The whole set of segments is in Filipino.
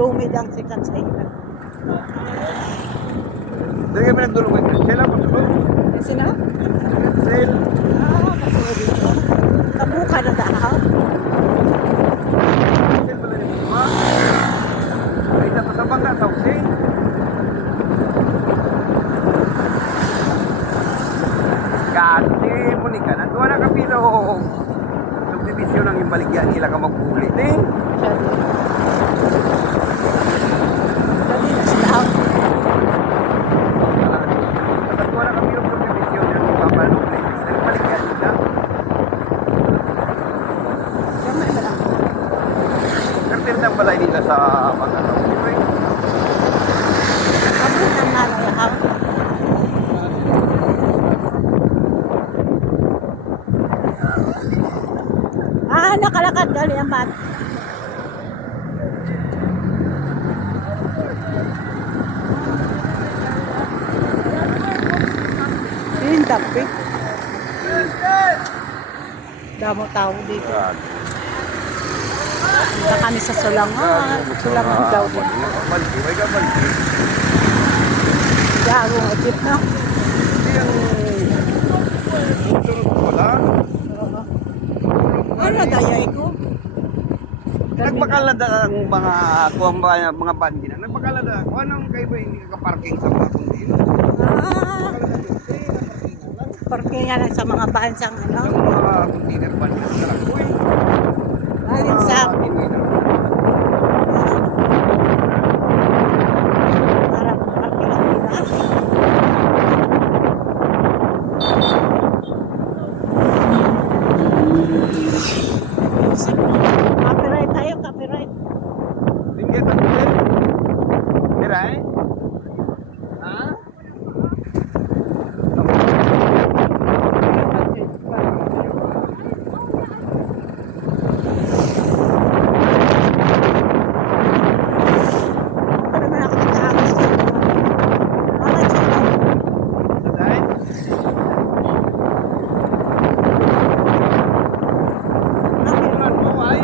lumid ang sikat sa ilan. Hindi kami nagdulungan. Sila po ito. Sina? Sila. Masulo dito. Kabuka na daaw. Sila pala rin mga. Ay, dapat sa bangga, tawsin. Kasi mo ni ka. Nagawa na kapila o subdivision ang imbaligyan nila ka magpulit eh. Dali na sila. Nagawa na kapila o subdivision ang ipapalulit. Ang imbaligyan nila. Kamay ba lang? Nagtindang balay nila sa mga tawsin. Abot ang nalayahaw. Nakalakad gali ang mat. Yung tapik. Damo tao dito. Punta kami sa Sulangan. Sulangan daw din. Baldi, may ka baldi. Gagong agit na. Hindi ang turog wala. Ano dayay ko? Nagpakalada ang mga bandi na. Nagpakalada. Kung anong kayo ba hindi ka parking sa mga kundi? Parking nga lang sa mga bansang ano. Ang mga container bandi na sa Lakoy. Galing sa para parking lang nila. Copyright tayo, copyright. Tingnan ang kulit. Kira eh? Ha? Ano naman ako nag-aagos ko? Mga chino. Tatay? Nakiruan mo ay.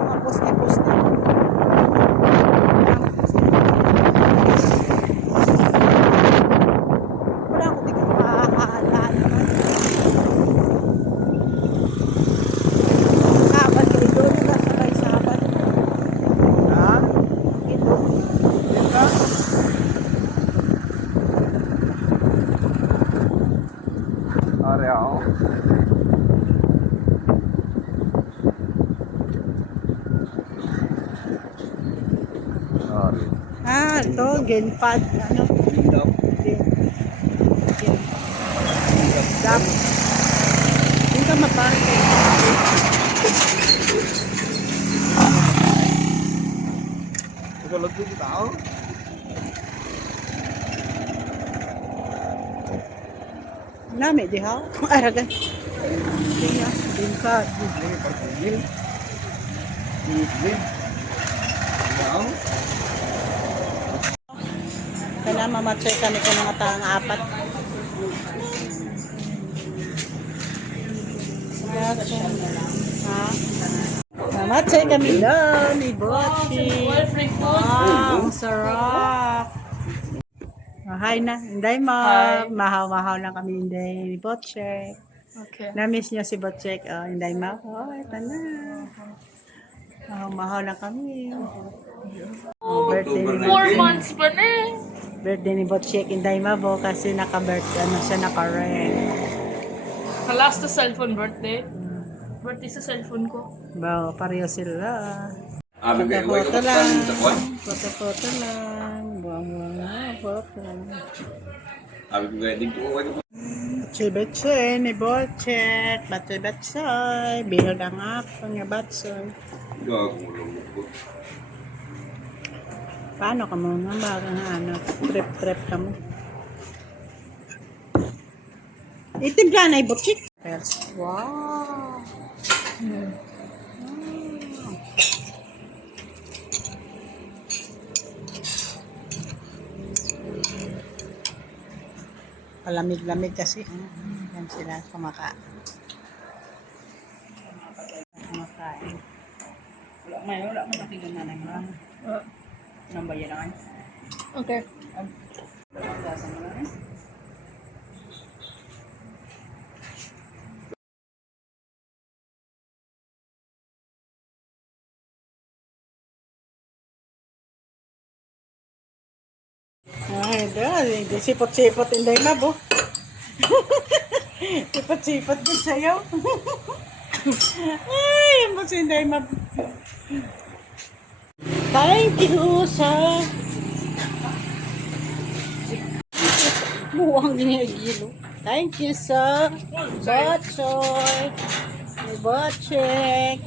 Mga poste-poste. Wala akong tingin makakahalaan naman. Sabat kayo doon, sabay sabat. Ha? Ito. Dito? Are ako. Are. Ito, genpad. Ano? Lindap. Dam. Hindi ka maparking. Tulog din tao. Nami, di ha? Aragan. Kaya, genpad. Ini parkir. Ini. Tao. Kaya mamatsoy kami kung mga taong apat. Ha? Mamatsoy kami doon, ni Bochi. Wow, ang sarap. Hi na, Inday mo. Mahaw-mahaw lang kami, Inday, ni Boche. Okay. Na-miss niyo si Boche. Oh, Inday mo. Oh, ito na. Mahaw-mahaw lang kami. Birthday ni 4 months pa na eh. Birthday ni Boche, Inday mo bo kasi naka-birthday, ano siya, naka-rent. Last na cellphone birthday. Birthday sa cellphone ko. Ba, pareho sila. Foto-foto lang. Foto-foto lang. Buang-buang na. Foto. Sabi ko kaya, di ko kayo. Batsoy-batsoy ni Bochet. Batsoy-batsoy. Bilog ang ako nga batsoy. Gagulong ko. Paano ka muna? Bago nga ano, trip-trip ka mo. Itimpla na Bochet. Wow. Palamig-lamig kasi. Yan sila kumaka. Ngayon, wala mo nakigan na ng mga. Nang bayaran. Okay. Gasa mo na rin. Ay, dahil. Sipot-sipot inday mabo. Sipot-sipot din sa'yo. Ay, mo si inday mabo. Thank you, sir. Buwang ginigilo. Thank you, sir. Botchoy. May botchek.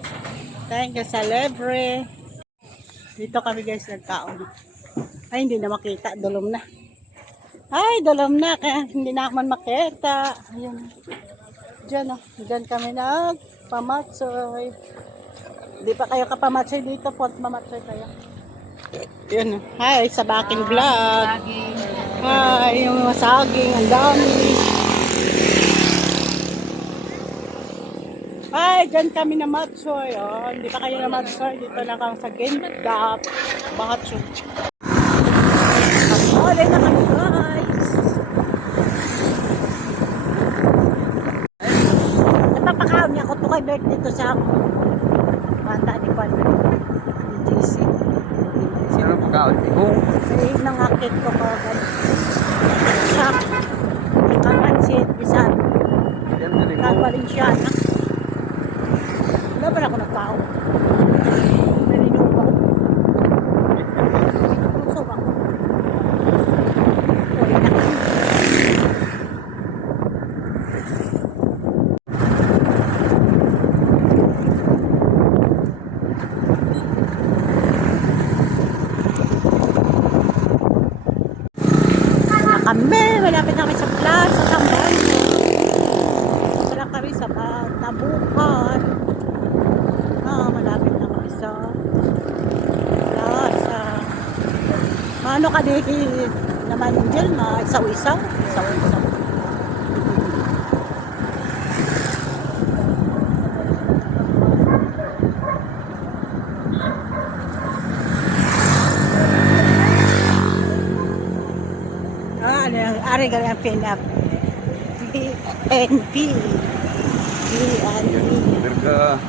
Thank you, celebre. Dito kami guys nagkaon. Ay, hindi na makita. Dulom na. Ay, dulom na. Kaya hindi na man makita. Ayun. Diyan, oh. Diyan kami nagpamatsoy. Hindi pa kayo kapamatsoy dito po. Mamatsoy kayo. Yun. Hi, sa baking vlog. Hi, yung mga saging. Ang dami. Hi, dyan kami na matsoy. Oh, hindi pa kayo na matsoy. Dito lang kami sa Gindap. Bakatsoy. Order na kami guys. Napapakaon niya ako to kay Bert dito sa bata ni Juan. Ni JC. Sino pagkaon? Kung Ay, nangakit ko pa guys. Shop. Kamansit, bisan. yan din mo. Valenciana. Wala ba na ako nagpao? Nalinog ako. Puso ako. Uli na kami. Malapit na kami sa plaza, sa Sambanyo. Wala kami sa Tabukan. Malapit na kami sa plaza. Ano ka di naman dyan, isaw-isaw? Isaw-isaw. Ari gali ang PNP. PNP. Berga.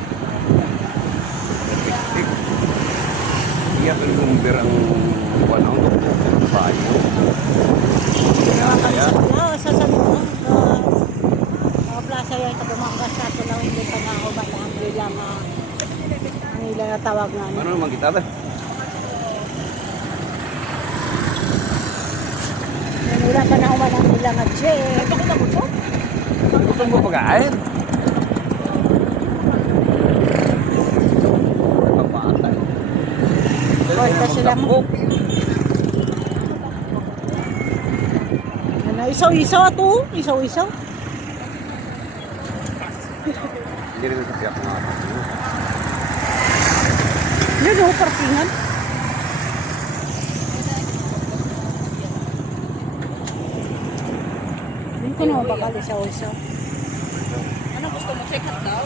Iya kan lumber ang kuwan ang bayo. Ya, sasabi ko. Mga plaza yan Kadumanggas kaso lang hindi pa nga ako ang bilang ang ilang natawag nga. Ano naman kita ba? Wala pa na ako ng ilang at check. Gusto mo pagkain? Kapatay. Hoy, kasi lang mo. Ano, isaw-isaw ato? Isaw-isaw? Hindi rin sa piyak mga Yun o, parkingan. Hindi ko naman bakal isaw-isaw. Ano gusto mo? Check out daw?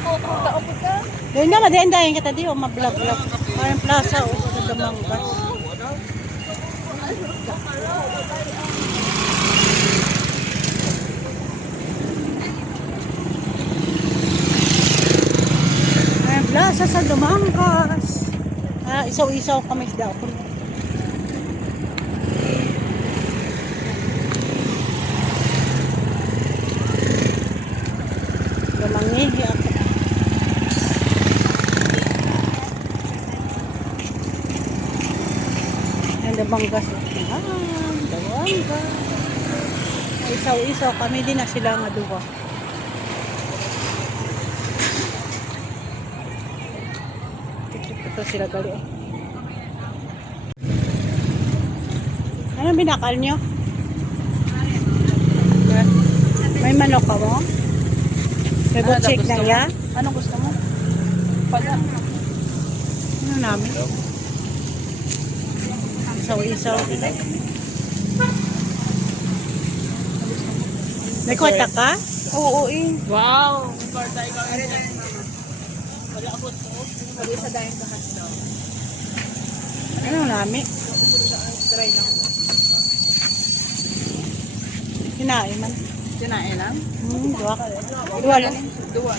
Oo, pumunta ka. Doon na, madayan-dayan kita di o, mablog-vlog. Parang plaza o, sa Damanggas. Parang plaza sa Damanggas. Isaw-isaw kami daw. Mangihi ako. Ang Damanggas. Damanggas. Isaw-isaw kami din na sila nga duwa. Ito sila gali. Anong binakal nyo? May manok ka mo? May butchik na ya? Anong gusto mo? Pala. Ano namin? Isaw-isaw. May kwarta ka? Oo, eh. Wow! Partay ka. Sabi sa dayon ka hasdo. Ano nami? Try lang. Kinain man. Sinain lang. Dua. Dua lang. Dua.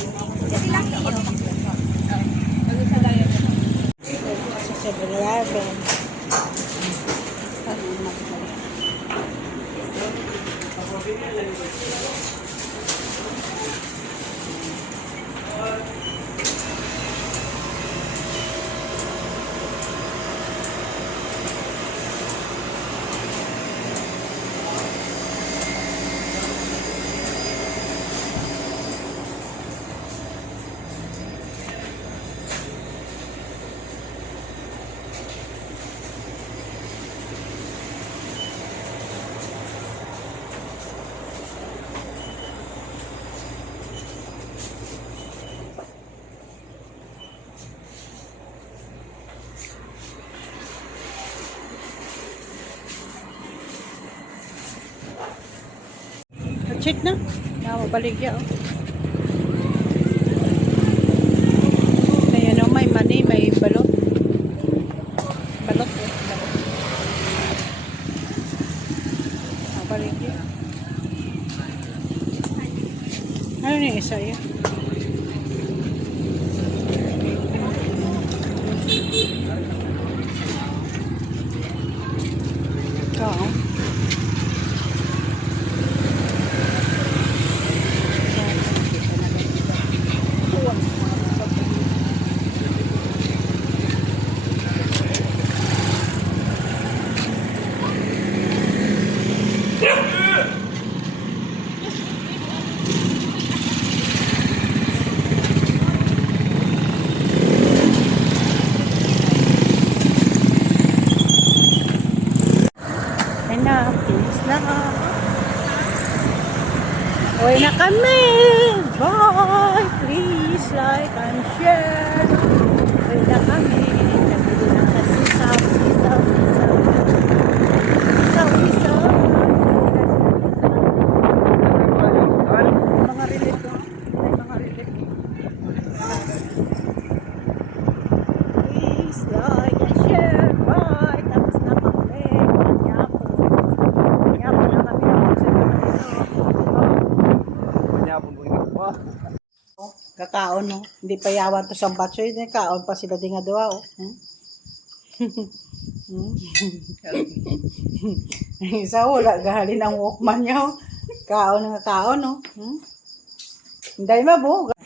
Kasi lang ano. Sabi sa dayon ka. Sa 7-Eleven. Check na. Baligya oh. Ayan oh, may mani, may balot. Balot eh. Balot. Baligya. Ano na yung isa yun? Oo. Please na. Uwi na kami. Bye. Please like and share. Uwi na kami. Nabili na kasi isaw. Mga relief ko. Mga relief. Please like and share. Bye. Tapos na kami. Kakaon no. Hindi pa yawan to sa batso. Hindi kaon pa sila di nga doa oh. Isa wala gahalin ang walkman niya oh. Kaon nga kaon no. Hindi mabuga.